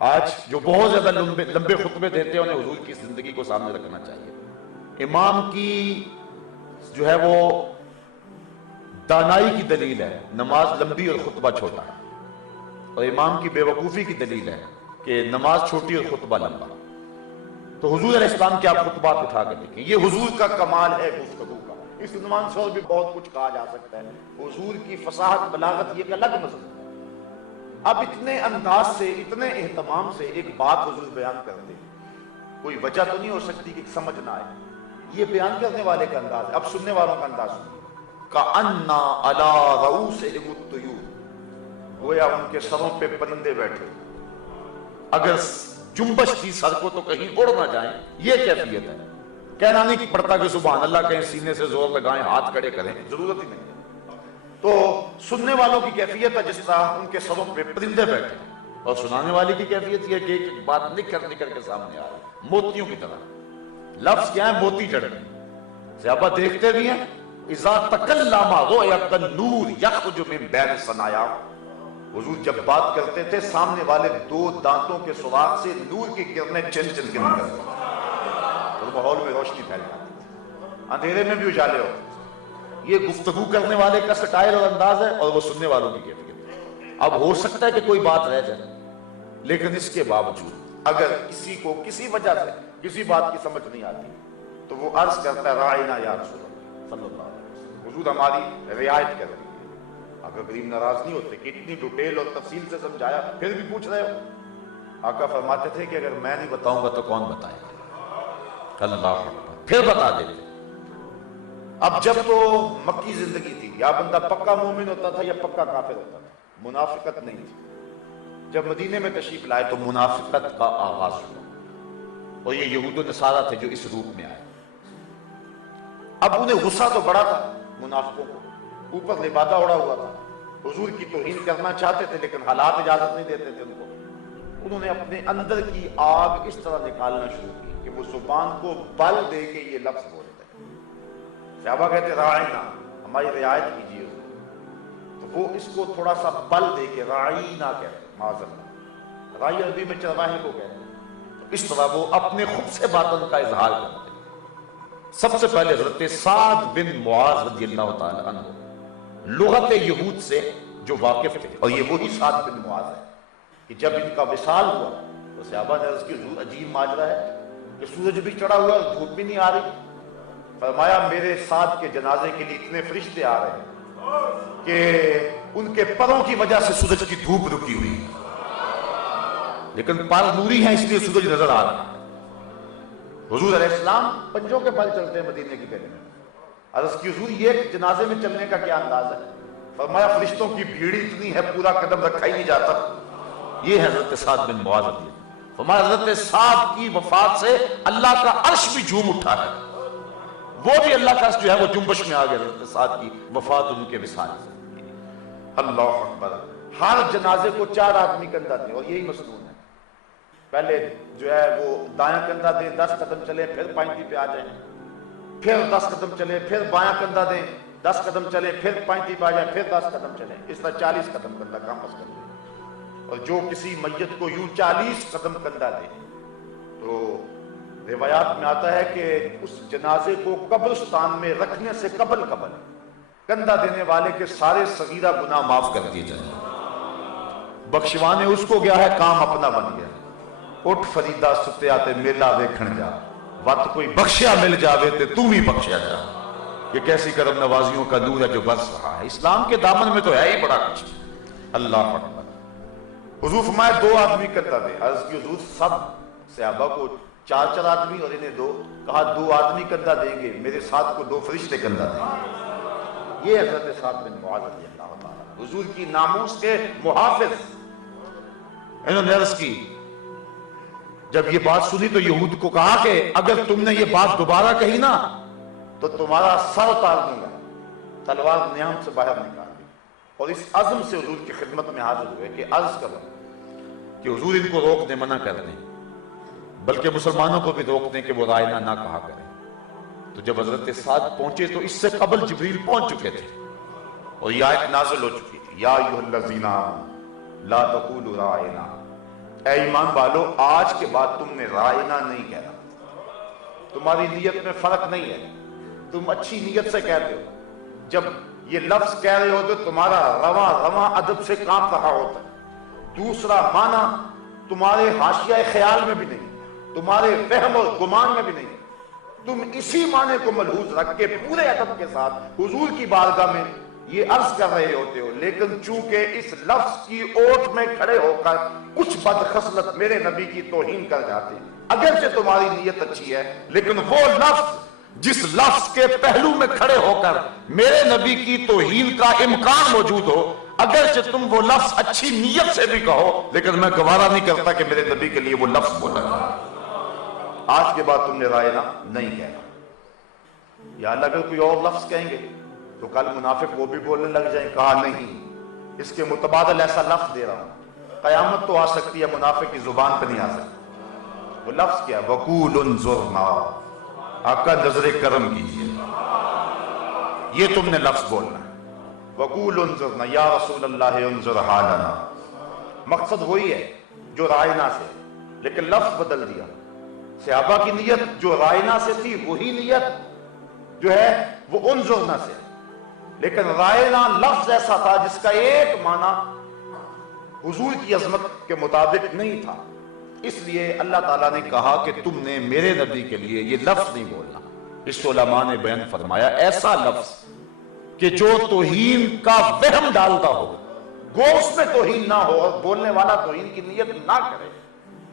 آج جو بہت زیادہ لمبے خطبے دیتے ہیں انہیں حضور کی زندگی کو سامنے رکھنا چاہیے۔ امام کی جو ہے وہ دانائی کی دلیل ہے نماز لمبی اور خطبہ چھوٹا، اور امام کی بے وقوفی کی دلیل ہے کہ نماز چھوٹی اور خطبہ لمبا۔ تو حضور علیہ السلام کے آپ خطبات اٹھا کر دیکھیں، یہ حضور کا کمال ہے گفتگو کا۔ اس عنوان سے اور بھی بہت کچھ کہا جا سکتا ہے، حضور کی فصاحت بلاغت یہ ایک الگ مضمون ہے۔ اب اتنے انداز سے اتنے اہتمام سے ایک بات حضور بیان کرتے ہیں، کوئی وجہ تو نہیں ہو سکتی کہ سمجھ نہ آئے، یہ بیان کرنے والے کا انداز ہے۔ اب سننے والوں کا انداز سنیے، کأنَّا عَلَىٰ رُءُوسِهِمُ الطُّیُورُ، گویا ان کے سروں پہ پرندے بیٹھے، اگر جنبش تھی سر کو تو کہیں اڑ نہ جائیں، یہ کیفیت ہے۔ کہنا نہیں پڑتا کہ سبحان اللہ کہیں سینے سے زور لگائیں ہاتھ کھڑے کریں، ضرورت ہی نہیں۔ تو سننے والوں کی کیفیت ہے جس طرح ان کے سروں پہ پرندے بیٹھے، اور سنانے والی کی کیفیت یہ کہ ایک ایک بات نکل کے سامنے آ رہی موتیوں کی طرح۔ لفظ کیا ہے؟ موتی چڑھ گئے۔ صحابہ دیکھتے بھی ہیں، اذا تکلم رؤیت النور یخرج من بین ثنایا، حضور جب بات کرتے تھے سامنے والے دو دانتوں کے سوراخ سے نور کی کرنیں چن چن کے نکلتی اور ماحول میں روشنی پھیل جاتی تھی، اندھیرے میں بھی اجالے ہوتے۔ یہ گفتگو کرنے والے کا سٹائل اور انداز ہے، اور وہ سننے والوں کی کیفیت۔ اب ہو سکتا ہے کہ کوئی بات رہ جائے، لیکن اس کے باوجود اگر کسی کو کسی وجہ سے کسی بات کی سمجھ نہیں آتی تو وہ عرض کرتا ہے راعینا یا رسول اللہ صلی اللہ علیہ وسلم، حضور ہماری رعایت کر دیجیے۔ آقا کریم ناراض نہیں ہوتے کہ اتنی ڈیٹیل اور تفصیل سے سمجھایا پھر بھی پوچھ رہے ہو۔ آقا فرماتے تھے کہ اگر میں نہیں بتاؤں گا تو کون بتائے گا؟ اللہ اکبر، پھر بتا دیتے۔ اب جب تو مکی زندگی تھی، یا بندہ پکا مومن ہوتا تھا یا پکا کافر ہوتا تھا، منافقت نہیں تھی۔ جب مدینے میں تشریف لائے تو منافقت کا آغاز ہوا، اور یہ یہود و نصارہ تھے جو اس روپ میں آئے۔ اب انہیں غصہ تو بڑا تھا منافقوں کو، اوپر لبادہ اڑا ہوا تھا، حضور کی توہین کرنا چاہتے تھے لیکن حالات اجازت نہیں دیتے تھے ان کو۔ انہوں نے اپنے اندر کی آگ اس طرح نکالنا شروع کی کہ وہ زبان کو بل دے کے یہ لفظ بولتے۔ صحابہ کہتے راعینا، ہماری رعایت کیجیے، تو وہ اس کو تھوڑا سا بل دے کے راعینا کہتے، معاذ اللہ، راعی عربی میں چرواہے کو کہتے ہیں۔ اس طرح وہ اپنے خود سے باطن کا اظہار کرتے۔ سب سے پہلے حضرت سعد بن معاذ رضی اللہ تعالی عنہ لغت یہود سے جو واقف تھے، اور یہ وہی سعد بن معاذ ہے کہ جب ان کا وصال ہوا تو صحابہ نے عرض کی حضور عجیب ماجرا ہے کہ سورج بھی چڑھا ہوا اور دھوپ بھی نہیں آ رہی۔ فرمایا میرے سعد کے جنازے کے لیے اتنے فرشتے آ رہے ہیں کہ ان کے پروں کی وجہ سے سورج کی دھوپ رکی ہوئی، لیکن پر نوری ہیں اس لیے سورج نظر آ رہا ہے۔ حضور علیہ السلام پنجوں کے بل چلتے ہیں مدینے کی گلی میں۔ عرض کی حضور یہ جنازے میں چلنے کا کیا انداز ہے؟ فرمایا فرشتوں کی بھیڑ اتنی ہے پورا قدم رکھا ہی نہیں جاتا۔ یہ حضرت سعد بن معاذ رضی اللہ۔ فرمایا حضرت سعد کی وفات سے اللہ کا عرش بھی جھوم اٹھا ہے، وہ بھی اللہ کا جو ہے وہ جنبش میں آ گیا حضرت سعد کی وفات ان کے وصال سے۔ اللہ اکبر۔ ہر جنازے کو 4 آدمی کندھا دیں، اور یہی مصنون ہے۔ پہلے جو ہے وہ دایاں کندھا دیں، 10 قدم چلے پھر پائنتی پہ آ جائیں، پھر 10 قدم چلے پھر بایاں کندھا دیں، 10 قدم چلے پھر پائنتی پہ آ جائیں، پھر 10 قدم چلیں، اس طرح 40 قدم کندھا کم از کم دیں۔ اور جو کسی میت کو یوں 40 قدم کندھا دے تو روایات میں آتا ہے کہ اس جنازے کو قبرستان میں رکھنے سے قبل کندھا دینے والے کے سارے صغیرہ گناہ معاف کر دیے جائیں۔ بخشوانے اس کو گیا ہے، کام اپنا بن گیا۔ اٹھ فریدا ستیا تے میلہ ویکھن جا، وقت کوئی بخشیا مل جاوے تے تو بھی بخشیا جا۔ یہ کیسی کرم نوازیوں کا نور ہے جو برس رہا ہے۔ اسلام کے دامن میں تو ہے ہی بڑا کچھ۔ اللہ اکبر۔ حضور فرمائے 2 آدمی کندھا دے۔ عرض کی حضور سب صحابہ کو 4 آدمی اور انہیں 2، کہا 2 آدمی کندھا دیں گے، میرے ساتھ کو 2 فرشتے کندھا دیں گے۔ یہ حضرت سعد بن معاذ رضی اللہ تعالیٰ حضور کی ناموس کے محافظ۔ انہوں نے عرض کی، جب یہ بات سنی تو یہود کو کہا کہ اگر تم نے یہ بات دوبارہ کہی نا تو تمہارا سر اتار دوں گا۔ تلوار نیام سے باہر نکال دی، اور اس عزم سے حضور کی خدمت میں حاضر ہوئے کہ عرض کرو کہ حضور ان کو روک دیں، منع کر دیں، بلکہ مسلمانوں کو بھی روک دیں کہ وہ رائنا نہ کہا کریں۔ تو جب حضرت سعد پہنچے تو اس سے قبل جبریل پہنچ چکے تھے، اور یہ آیت نازل ہو چکی تھی، یا ایھا الذین آمنوا لا تقولوا راعنا اے ایمان والو آج کے بعد تم نے رائنا نہیں کہنا، تمہاری نیت میں فرق نہیں ہے، تم اچھی نیت سے کہتے ہو، جب یہ لفظ کہہ رہے ہوتے تمہارا رواں رواں ادب سے کام رہا ہوتا ہے، دوسرا معنی تمہارے حاشیہ خیال میں بھی نہیں، تمہارے فہم اور گمان میں بھی نہیں، تم اسی معنی کو ملحوظ رکھ کے پورے ادب کے ساتھ حضور کی بارگاہ میں یہ عرض کر رہے ہوتے ہو، لیکن چونکہ اس لفظ کی اوٹ میں کھڑے ہو کر کچھ بدخصلت میرے نبی کی توہین کر جاتے ہیں، اگرچہ تمہاری نیت اچھی ہے لیکن وہ لفظ جس لفظ کے پہلو میں کھڑے ہو کر میرے نبی کی توہین کا امکان موجود ہو، اگرچہ تم وہ لفظ اچھی نیت سے بھی کہو لیکن میں گوارا نہیں کرتا کہ میرے نبی کے لیے وہ لفظ بولا جائے۔ آج کے بعد تم نے رائنا نہیں کہنا، یا اگر کوئی اور لفظ کہیں گے تو کل منافق وہ بھی بولنے لگ جائیں، کہا نہیں اس کے متبادل ایسا لفظ دے رہا ہوں، قیامت تو آ سکتی ہے منافق کی زبان پہ نہیں آ سکتی۔ وہ لفظ کیا؟ وقول انظرنا، آقا نظر کرم کیجئے، یہ تم نے لفظ بولنا ہے، وقول انظرنا یا رسول اللہ انظر حالنا، مقصد وہی ہے جو رائنا سے، لیکن لفظ بدل دیا۔ صحابہ کی نیت جو رائنا سے تھی وہی نیت جو ہے وہ انظرنا سے، لیکن رائنا لفظ ایسا تھا جس کا ایک معنی حضور کی عظمت کے مطابق نہیں تھا، اس لیے اللہ تعالیٰ نے کہا کہ تم نے میرے نبی کے لیے یہ لفظ نہیں بولنا۔ اس علماء نے بیان فرمایا ایسا لفظ کہ جو توہین کا وہم ڈالتا ہو، گو اس میں توہین نہ ہو اور بولنے والا توہین کی نیت نہ کرے،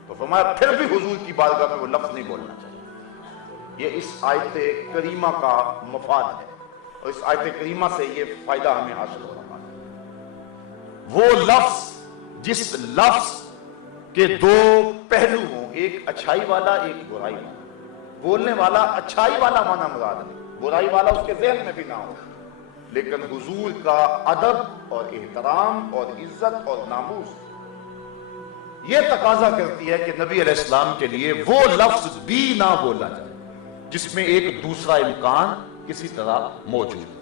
تو فرمایا پھر بھی حضور کی بارگاہ میں وہ لفظ نہیں بولنا چاہیے۔ یہ اس آیت کریمہ کا مفاد ہے، اور اس آیت کریمہ سے یہ فائدہ ہمیں حاصل ہو رہا ہے۔ وہ لفظ جس لفظ کے دو پہلو ہوں، ایک اچھائی والا ایک برائی والا، بولنے والا اچھائی والا معنی مراد نہیں، برائی والا اس کے ذہن میں بھی نہ ہو، لیکن حضور کا ادب اور احترام اور عزت اور ناموس یہ تقاضا کرتی ہے کہ نبی علیہ السلام کے لیے وہ لفظ بھی نہ بولا جائے جس میں ایک دوسرا امکان کسی طرح موجود ہے۔